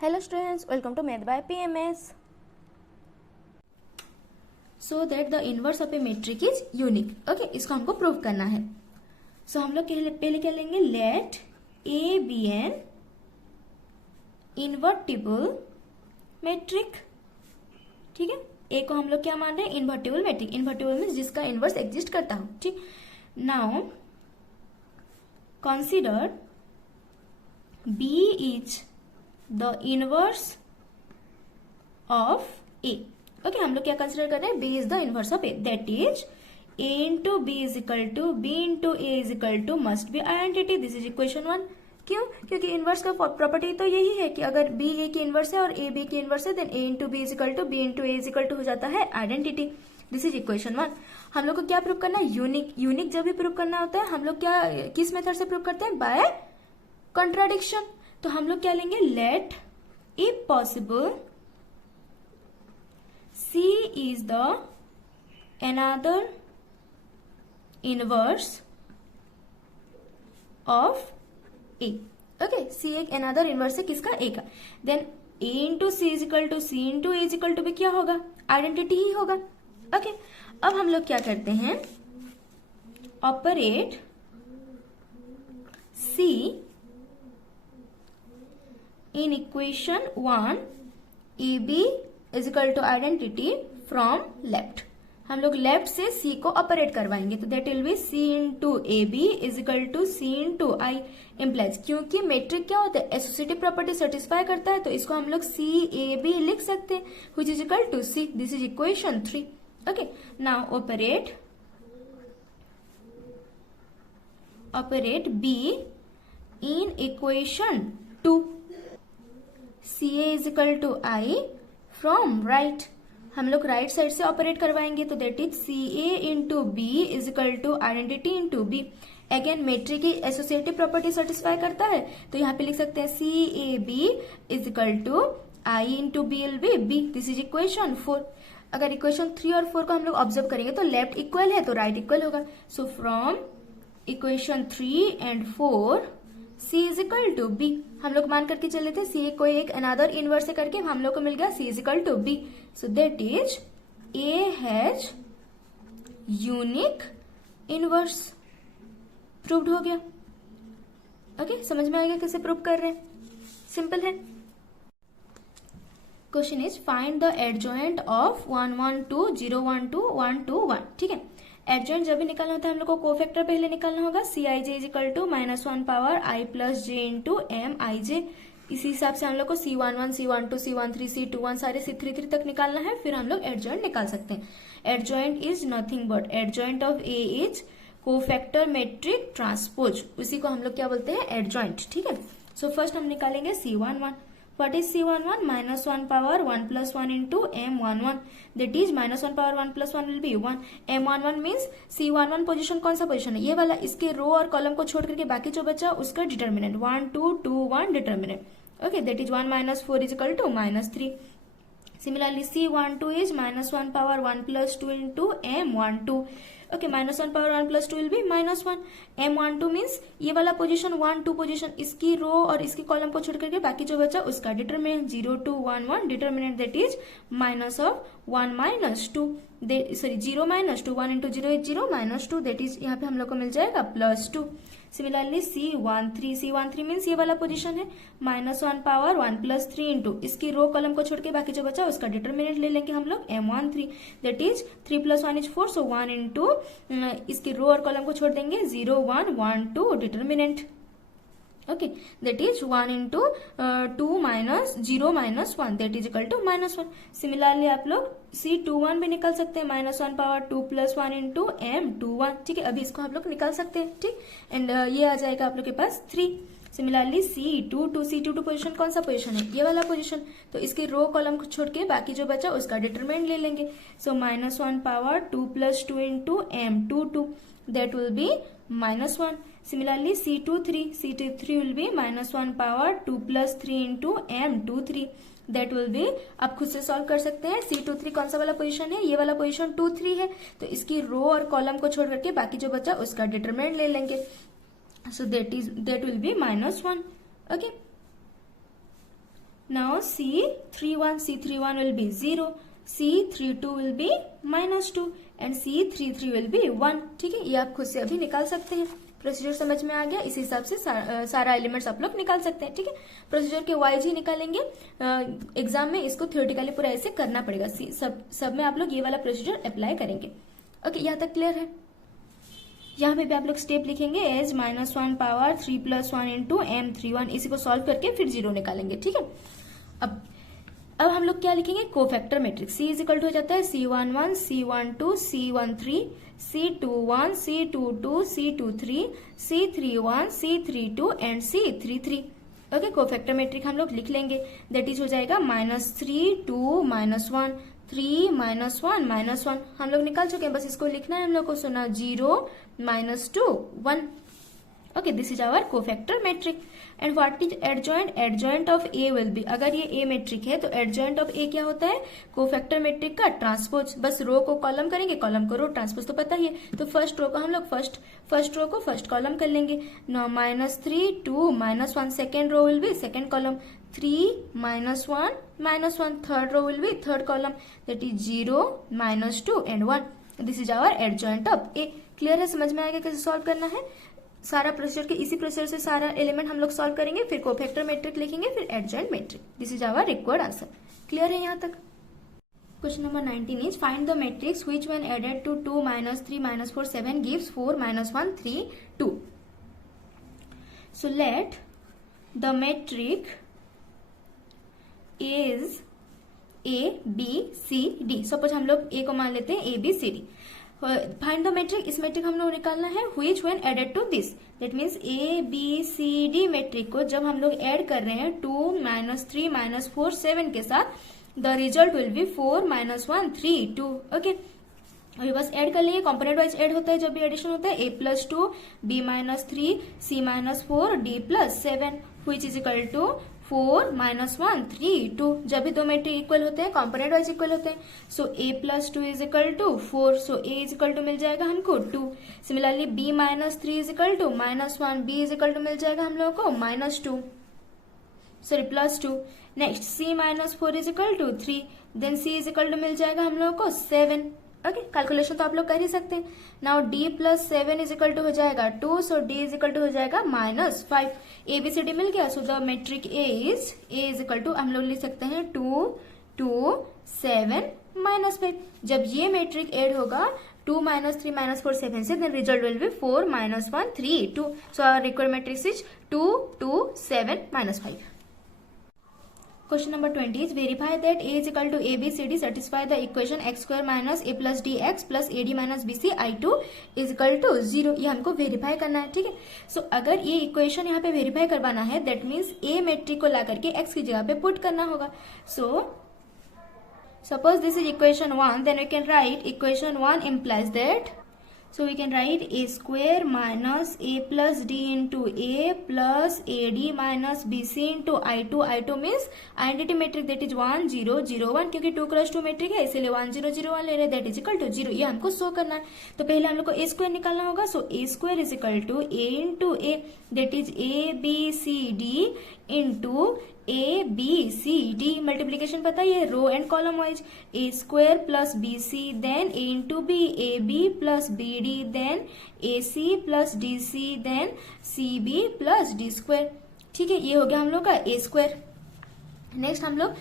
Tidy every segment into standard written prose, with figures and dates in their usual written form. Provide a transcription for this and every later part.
Hello students, welcome to Math by PMS. So that the inverse of a metric is unique. Okay, इसको हमको prove करना है. So हम लोग पहले क्या लेंगे, let A be an invertible metric. ठीक है, A को हम लोग क्या मान रहे हैं, इन्वर्टिबल मेट्रिक. इन्वर्टिबल मीन्स जिसका इनवर्स एग्जिस्ट करता हो. ठीक, now consider B is the inverse of A. Okay, हम लोग क्या कंसिडर कर रहे हैं, B is the inverse of A. That is A into B is equal to B into A is equal to must be identity. This is equation 1. क्यों? क्योंकि inverse का property तो यही है कि अगर B A की इनवर्स है और A B की इनवर्स है, then A into B is equal to B into A is equal to हो जाता है आइडेंटिटी. This is equation 1. हम लोग को क्या प्रूव करना है, यूनिक. यूनिक जब भी प्रूव करना होता है हम लोग क्या किस मेथड से प्रूव करते हैं, बाय कॉन्ट्राडिक्शन. तो हम लोग क्या लेंगे, let if possible C is the another inverse of A. Okay, C एक another inverse है किसका, A का. Then A into C is equal to C into A is equal to भी क्या होगा, आइडेंटिटी ही होगा. Okay, अब हम लोग क्या करते हैं, operate C in equation 1 AB is equal to identity from left. हम लोग लेफ्ट से सी को ऑपरेट करवाएंगे, तो that will be C into A B is equal to C into I. Implies, क्योंकि मेट्रिक क्या होता है, एसोसिएटिव प्रॉपर्टी सेटिस्फाई करता है, तो इसको हम लोग सी ए बी लिख सकते हैं, which is equal to C. This is equation 3. Okay, now operate B in equation 2. C A is equal to I from right. हम लोग राइट साइड से ऑपरेट करवाएंगे, तो that is C A into B is equal to identity into B. Again matrix की associative property satisfy करता है, तो यहाँ पे लिख सकते हैं C A B is equal to I into B will be B. This is equation 4. अगर इक्वेशन 3 और 4 को हम लोग ऑब्जर्व करेंगे तो लेफ्ट इक्वल है तो राइट इक्वल होगा. So from equation 3 and 4 C is equal to B. हम लोग मान करके चले थे C कोई एक अनदर इनवर्स करके हम लोग को मिल गया C is equal to B. So that is A has unique inverse. Proved हो गया. ओके, समझ में आ गया कैसे प्रूव कर रहे हैं, सिंपल है. Question is find the adjoint of 1 1 2 0 1 2 1 2 1. ठीक है, एडजॉइंट जब भी निकालना होता है हम लोग को कोफैक्टर पहले निकालना होगा. C I J is equal to -1 power I plus J into M I J. इसी हिसाब से हम लोग को C11 C12 C13 C21 सारे C33 तक निकालना है, फिर हम लोग एडजॉइंट निकाल सकते हैं. Adjoint is nothing but adjoint of A is cofactor matrix transpose. उसी को हम लोग क्या बोलते हैं, एडजॉइंट. ठीक है, सो फर्स्ट हम निकालेंगे C11. What is C11? -1 power 1 plus 1 into M11. That is -1 power 1 plus 1 will be 1. M11 means C11 position कौन सा पोजीशन है, ये वाला. इसके रो और कॉलम को छोड़ करके बाकी जो बचा उसका determinant 1 2 2 1 determinant. Okay, that is 1 minus 4 is equal to -3. Similarly, C12 is -1 power 1 plus 2 into M12. Okay, -1 power 1 plus 2 will be -1. M12 means ये वाला पोजीशन 1 2 पोजीशन, इसकी रो और इसकी कॉलम को छोड़ करके बाकी जो बचा उसका determinant 0 2 1 1 determinant. That is minus of 1 minus 2, sorry 0 minus 2. 1 into 0 is 0 minus 2. That is यहाँ पे हम लोग को मिल जाएगा +2. सिमिलरली C13 मीन्स ये वाला पोजीशन है, -1 पावर 1 प्लस 3 इंटू इसकी रो कॉलम को छोड़ के बाकी जो बचा उसका डिटरमिनेंट ले लेंगे हम लोग M13. That is 3 plus 1 is 4. So 1 into इसकी रो और कॉलम को छोड़ देंगे 0 1 1 2 determinant. Okay, that is 1 into 2 minus 0 minus 1 that is equal to -1. Similarly आप लोग C21 भी निकाल सकते हैं, -1 पावर 2 प्लस 1 इंटू M21. ठीक है, अभी इसको आप लोग निकाल सकते हैं. ठीक, एंड ये आ जाएगा आप लोग के पास 3. सिमिलरली C22 पोजीशन कौन सा पोजीशन है, ये वाला पोजीशन, तो इसके रो कॉलम को छोड़ के बाकी जो बचा उसका डिटरमिनेंट ले लेंगे. सो -1 power 2 plus 2 into M22 that will B -1. Similarly, C23 will be -1 power 2 plus 3 into M23. That will be, आप खुद से सॉल्व कर सकते हैं. C23 कौन सा वाला पोजीशन है, ये वाला पोजीशन 2 3 है, तो इसकी रो और कॉलम को छोड़ करके बाकी जो बचा उसका डिटरमिनेंट ले लेंगे. So that will be -1. Okay. Now C31 will be 0, C32 will be -2 and C33 will be 1. ठीक है, ये आप खुद से अभी निकाल सकते हैं. प्रोसीजर समझ में आ गया. इस हिसाब से सारा एलिमेंट्स आप लोग निकाल सकते हैं. ठीक है, प्रोसीजर के वाइज ही निकालेंगे. एग्जाम में इसको थ्योरेटिकली पूरा ऐसे करना पड़ेगा. सब में आप लोग ये वाला प्रोसीजर अप्लाई करेंगे. ओके, यहाँ तक क्लियर है. यहाँ पे भी आप लोग स्टेप लिखेंगे एज -1 पावर 3 + 1 इंटू M31. इसी को सॉल्व करके फिर 0 निकालेंगे. ठीक है, अब हम लोग क्या लिखेंगे, cofactor matrix. C equal to हो जाता है C11, C12, C13, C21, C22, C23, C31, C32 and C33. Okay, cofactor matric हम लोग लिख लेंगे. दैट इज हो जाएगा -3 2 -1 3 -1 -1. हम लोग निकाल चुके हैं, बस इसको लिखना है हम लोग को. सुना 0 -2 1. Okay, this is our cofactor matrix. And what is adjoint? Adjoint of A will be, अगर ये ए मैट्रिक है तो एडजॉइंट ऑफ ए क्या होता है, कोफैक्टर मैट्रिक का ट्रांसपोज. बस रो को कॉलम करेंगे, कॉलम को रो, ट्रांसपोज तो पता ही है. तो फर्स्ट रो को हम लोग फर्स्ट रो को फर्स्ट कॉलम कर लेंगे. Now -3 2 -1. Second row will be second column. 3 -1 -1. Third row will be third column. That is 0 -2 and 1. This is our adjoint of A. Clear है, समझ में आएगा कैसे सॉल्व करना है. सारा प्रोसीजर के इसी प्रोसीजर से सारा एलिमेंट हम लोग सॉल्व करेंगे, फिर कोफैक्टर मैट्रिक लिखेंगे, फिर adjoint matrix. This is our required answer. Clear है यहाँ तक. Question number 19 is find the matrix which when added to 2 -3 -4 7 gives 4 -1 3 2. So let the matrix is A B C D. Suppose हम लोग A को मान लेते हैं A B C D. Find the matrix, इस मैट्रिक हम लोग निकालना है which when added to this. That means A B C D matrix को जब हम लोग ऐड कर रहे हैं 2 -3 -4 7 के साथ, the result will be 4 -1 3 2. Okay, अभी बस ऐड कर लेंगे. कॉम्पोनेंट वाइज ऐड होता है जब भी एडिशन होता है. A + 2 B -3 C -4 D + 7 which is equal to 4 -1 3 2. जब भी दो मैट्रिक इक्वल होते हैं, कॉम्पोनेंट वाइज इक्वल होते हैं. So A + 2 is equal to 4. So A is equal to मिल जाएगा हमको 2. Similarly B -3 is equal to -1. B is equal to मिल जाएगा हम लोग को -2, sorry +2. Next C -4 is equal to 3. Then C is equal to मिल जाएगा हम लोग को 7. ओके, कैलकुलेशन तो आप लोग कर ही सकते हैं. Now D + 7 is equal to हो जाएगा 2. So D is equal to हो जाएगा -5. ABCD मिल गया. So the matrix A is equal to हम लोग लिख सकते हैं 2 2 7 -5. जब ये मैट्रिक ऐड होगा 2 -3 -4 7 से, then result will be 4 -1 3 2. So our required matrix is 2 2 7 -5. Question number 20 is verify that A is equal to ABCD satisfy the equation x square minus A plus dx plus AD minus BC I2 is equal to 0. ये हमको verify करना है. ठीक है, सो अगर ये equation यहाँ पे वेरीफाई करवाना है, दैट मीन्स A मैट्रिक को ला करके x की जगह पे पुट करना होगा. So suppose this is equation 1, then we can write equation 1 implies that, so we can write A square minus A plus D into A plus AD minus BC into I2. I2 means identity metric, that is 1 0 0 1. क्योंकि 2 × 2 matric है इसलिए 1 0 0 1 ले रहे हैं. That is equal to 0. ये हमको show करना है. तो पहले हम लोग को A स्क्वायर निकालना होगा. So A square is equal to A into A, that is ABCD into ABCD. Multiplication पता है, ये row and column wise. A square plus BC, then A into B, AB plus BD, then AC plus DC, then CB plus D square. ठीक है, ये हो गया हम लोग का A स्क्वायर. नेक्स्ट हम लोग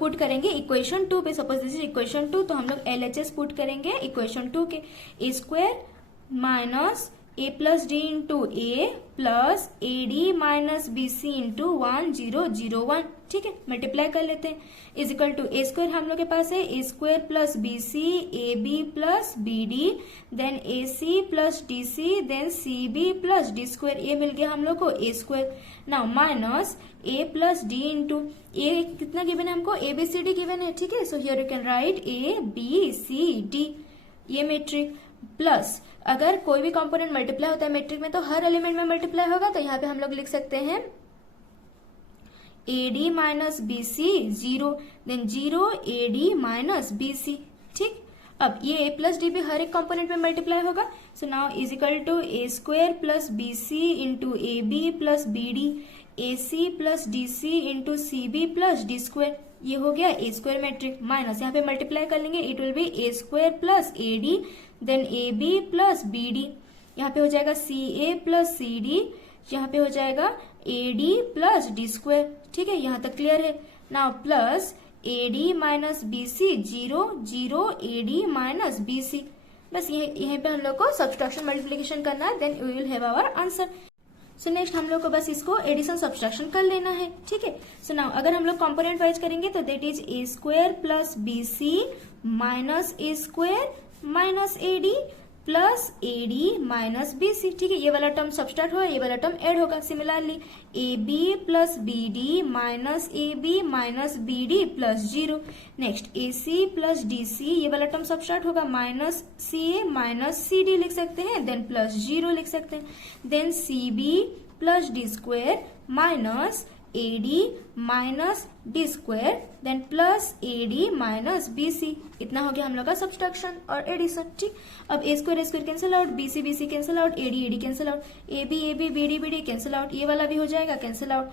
पुट करेंगे इक्वेशन 2 पे. सपोज दिस इज इक्वेशन 2, तो हम लोग LHS पुट करेंगे इक्वेशन 2 के. A square minus A plus D into A plus AD minus BC into 1 0 0 1. ठीक है, मल्टीप्लाई कर लेते हैं. Is equal to A square हम लोग के पास है A square plus BC AB plus BD, then AC plus DC, then CB plus D square. ये मिल गया हम लोग को A square. Now minus A plus D into A कितना गिवन है हमको, ABCD गिवन है. ठीक है, so here you can write ABCD ये मैट्रिक. प्लस अगर कोई भी कंपोनेंट मल्टीप्लाई होता है मैट्रिक में तो हर एलिमेंट में मल्टीप्लाई होगा. तो यहाँ पे हम लोग लिख सकते हैं AD minus BC 0, then 0 AD minus BC. ठीक, अब ये A प्लस D भी हर एक कंपोनेंट में मल्टीप्लाई होगा. So now is equal to A square plus BC into AB plus BD. AC plus DC into CB plus D square, ये हो गया A स्क्वायर मैट्रिक्स, माइनस यहाँ पे मल्टीप्लाई कर लेंगे, it will be A square plus AD then AB plus BD, यहाँ पे हो जाएगा CA प्लस CD, यहाँ पे हो जाएगा AD प्लस D स्क्वायर। ठीक है, यहाँ तक क्लियर है। Now plus AD minus BC 0 0 AD minus BC, बस यहीं पे हम लोग को सब्सट्रैक्शन मल्टीप्लिकेशन करना है, then we will have our answer. So next हम लोग को बस इसको एडिशन सब्सट्रैक्शन कर लेना है। ठीक है, सो नाउ अगर हम लोग कंपोनेंट वाइज करेंगे तो that is A square plus BC minus A square minus AD plus AD minus BC। ठीक है, ये वाला टर्म सब्सट्रैक्ट होगा, ये वाला टर्म ऐड होगा। Similarly AB plus BD minus AB minus BD plus 0। Next AC plus DC, ये वाला टर्म सब्सट्रैक्ट होगा, माइनस CA माइनस CD लिख सकते हैं, देन प्लस 0 लिख सकते हैं, then CB plus D square minus AD minus D square then plus AD minus BC। इतना हो गया हम लोग का सब्सट्रैक्शन और एडिशन। ठीक, अब A square cancel out, BC BC cancel out, AD cancel out, AB AB BD BD cancel out, ये वाला भी हो जाएगा cancel out,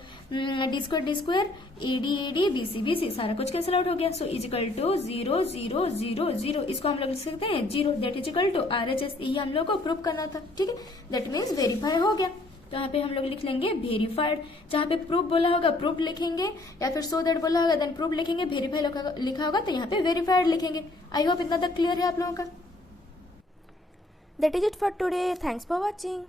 D square AD BC BC सारा कुछ कैंसिल आउट हो गया। सो इजिकल टू 0 0 0 0, इसको हम लोग लिख सकते हैं 0, दैट इजिकल टू RHS। ये हम लोग को प्रूव करना था। ठीक है, दैट मीन्स वेरीफाई हो गया। तो यहाँ पे हम लोग लिख लेंगे वेरीफाइड, जहाँ पे प्रूफ बोला होगा प्रूफ लिखेंगे, या फिर सो दैट बोला होगा देन प्रूफ लिखेंगे, वेरीफाई लिखा होगा तो यहाँ पे वेरीफाइड लिखेंगे। आई होप इतना तक क्लियर है आप लोगों का। That is it for today. Thanks for watching.